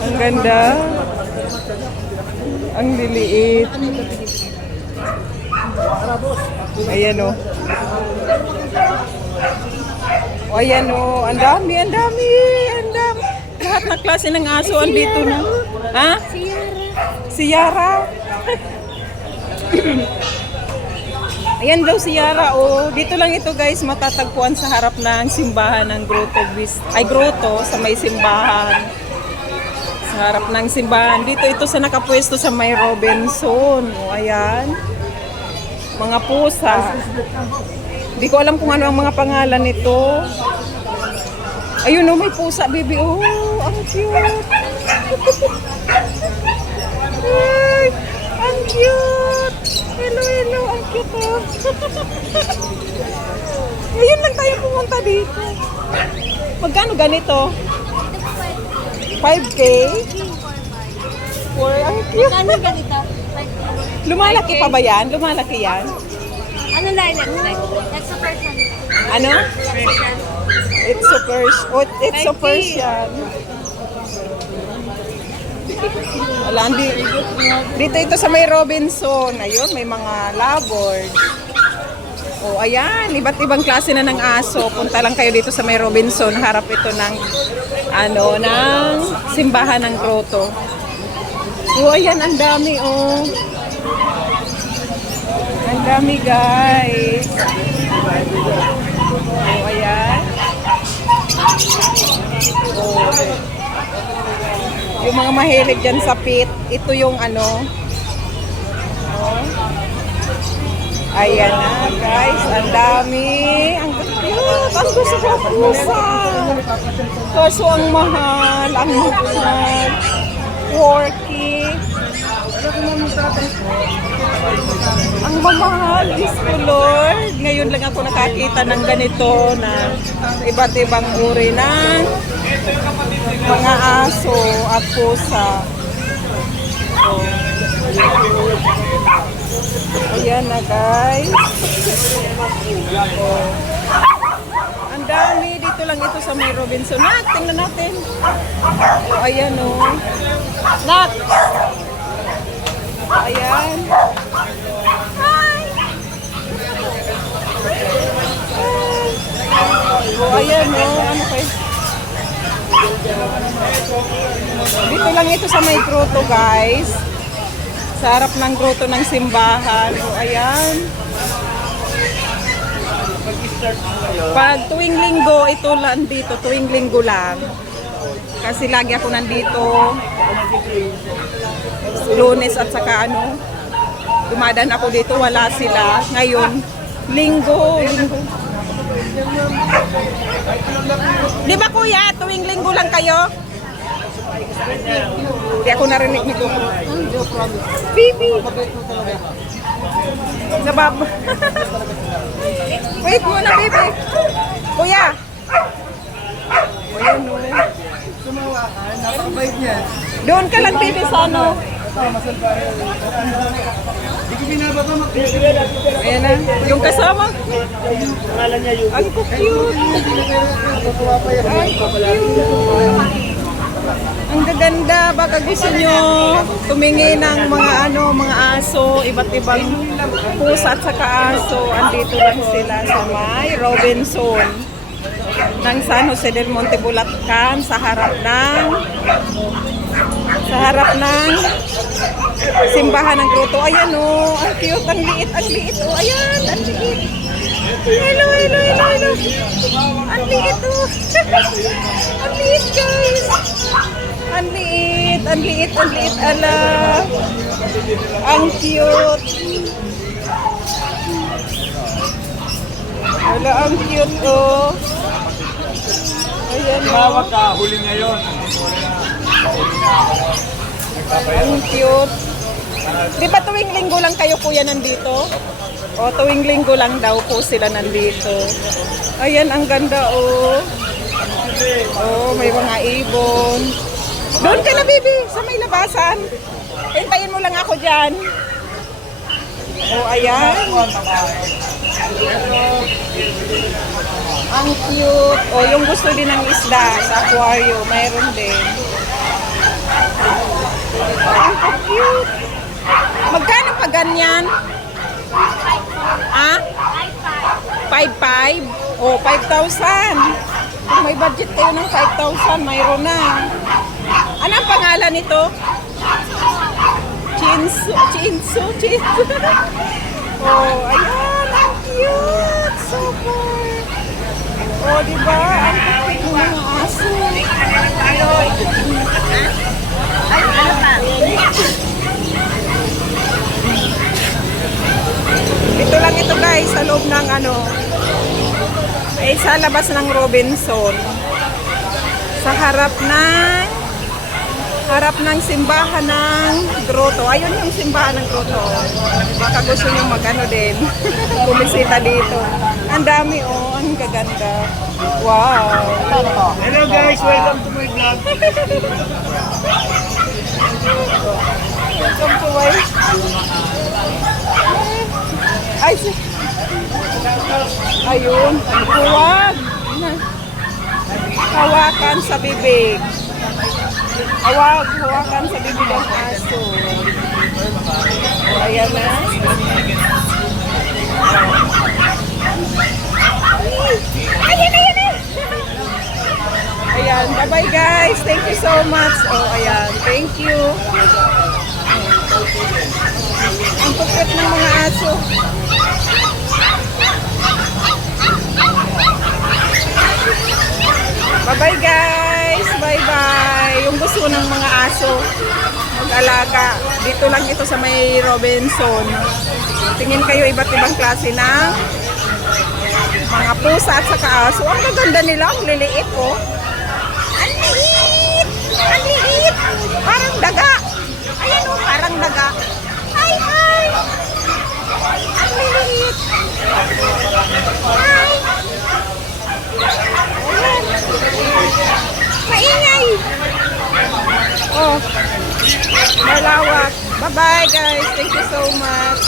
Ang ganda. Ang liliit. Ayan o. O ayan o. Ang dami, ang dami. Ang dami. Lahat na klase ng aso andito na. Ha? Si Yara. Ayan daw si Yara. O, dito lang ito guys. Matatagpuan sa harap ng simbahan ng Grotto sa may simbahan. Sa harap ng simbahan. Dito ito sa nakapwesto sa may Robinson. O, ayan. Mga pusa. Hindi ko alam kung ano ang mga pangalan nito. Ayun o, may pusa, baby. Oh, ang cute. Ay, ang cute. Hello, hello. Ang cute oh. Ngayon lang tayo pumunta dito. Magkano ganito? 5K? Ang cute. Ano ganito? Lumalaki pa ba yan? Lumalaki yan? Ano lilac? That's a person. Ano? It's so Persian. Wala, dito ito sa may Robinson. Ayun, may mga labord. O, ayan. Iba't ibang klase na ng aso. Punta lang kayo dito sa may Robinson. Harap ito ng, ng simbahan ng Grotto. O, ayan. Ang dami, oh. Ang dami, guys. O, ayan. O, yung mga mahilig dyan sa pit, ito yung ano. Oh. Ayan na, guys. Ang dami. Ang cute. Ang gusto ko pusa. Kaso ang mahal. Ang mahal. Quirky. Ang mamahal. Diyos ko, Lord. Ngayon lang ako nakakita ng ganito na iba't ibang uri ng mga aso at pusa. Oh. Ayan na, guys. Oh. Ang dami. Dito lang ito sa may Robinson. Nak, tingnan natin. Oh, ayan o. Oh. Nak! Ayan. Hi! Oh, ayan o. Oh. Ano kayo? Dito lang ito sa may grotto, guys. Sa harap ng grotto ng simbahan. O, ayan. Pag tuwing linggo, ito lang dito. Tuwing linggo lang. Kasi lagi ako nandito. Lunes at saka dumadaan ako dito. Wala sila. Ngayon, linggo. Di ba kuya, tuwing linggo lang kayo? Hindi ako narinig nito. Bibi! Nabab. Wait muna, baby. Kuya! Ayan o. Doon ka lang, baby, sa ano. Ayan na. Yung kasama. Ang cute. Ang cute. Ang gaganda, baka gusto nyo tumingin ng mga aso, iba't ibang pusa at saka aso. Andito lang sila sa may Robinson ng San Jose del Monte, Bulacan, sa harap ng simbahan ng Grotto. Ayan o, ang cute, ang liit o. Ayan, ang liit. Hello. Ang liit o. Ang liit, guys. Ang liit. Ala. Ang cute. Ala, ang cute o. Ayan o. Tawag ka, huli ngayon. Ang cute. Di ba tuwing linggo lang kayo kuya nandito? O tuwing linggo lang daw po sila nandito. Ayan, ang ganda oh. Oh, may mga ibon. Doon ka na, baby, sa may labasan. Hintayin mo lang ako dyan. Oh, ayan. Ang cute. Oh, yung gusto din ng isda sa aquarium, mayroon din. ganyan? Ah? 5,500? Oh, 5,000. Kung may budget kayo ng 5,000, mayroon na. Ano ang pangalan nito? Chinsu. Oh, ayan. Ang cute. Super. Oh, diba? Ang cute ng mga aso. Ito lang ito guys, sa loob ng sa labas ng Robinson. Sa harap ng simbahan ng Grotto. Ayun yung simbahan ng Grotto. Baka gusto nyo din. Bumisita dito. Ang dami ang gaganda. Wow. Hello guys, welcome to my vlog. Welcome to my... Ay, ayun. Huwag. Hawakan sa bibig. Hawakan sa bibig ng aso. Ayan na. Ayan. Ayan. Bye-bye guys. Thank you so much. Oh, ayan. Thank you. Ang pupit ng mga aso. Bye-bye guys! Bye-bye! Yung gusto ng mga aso mag-alaga. Dito lang ito sa may Robinson. Tingin kayo iba't ibang klase ng mga pusa at saka aso. Ang gaganda nila. Ang liliit oh. Ang liit! Ang liit! Parang daga. Ayan oh, parang daga. Ay! Ang liliit! Ay! Maingay! Oh, malawak. Bye-bye guys. Thank you so much.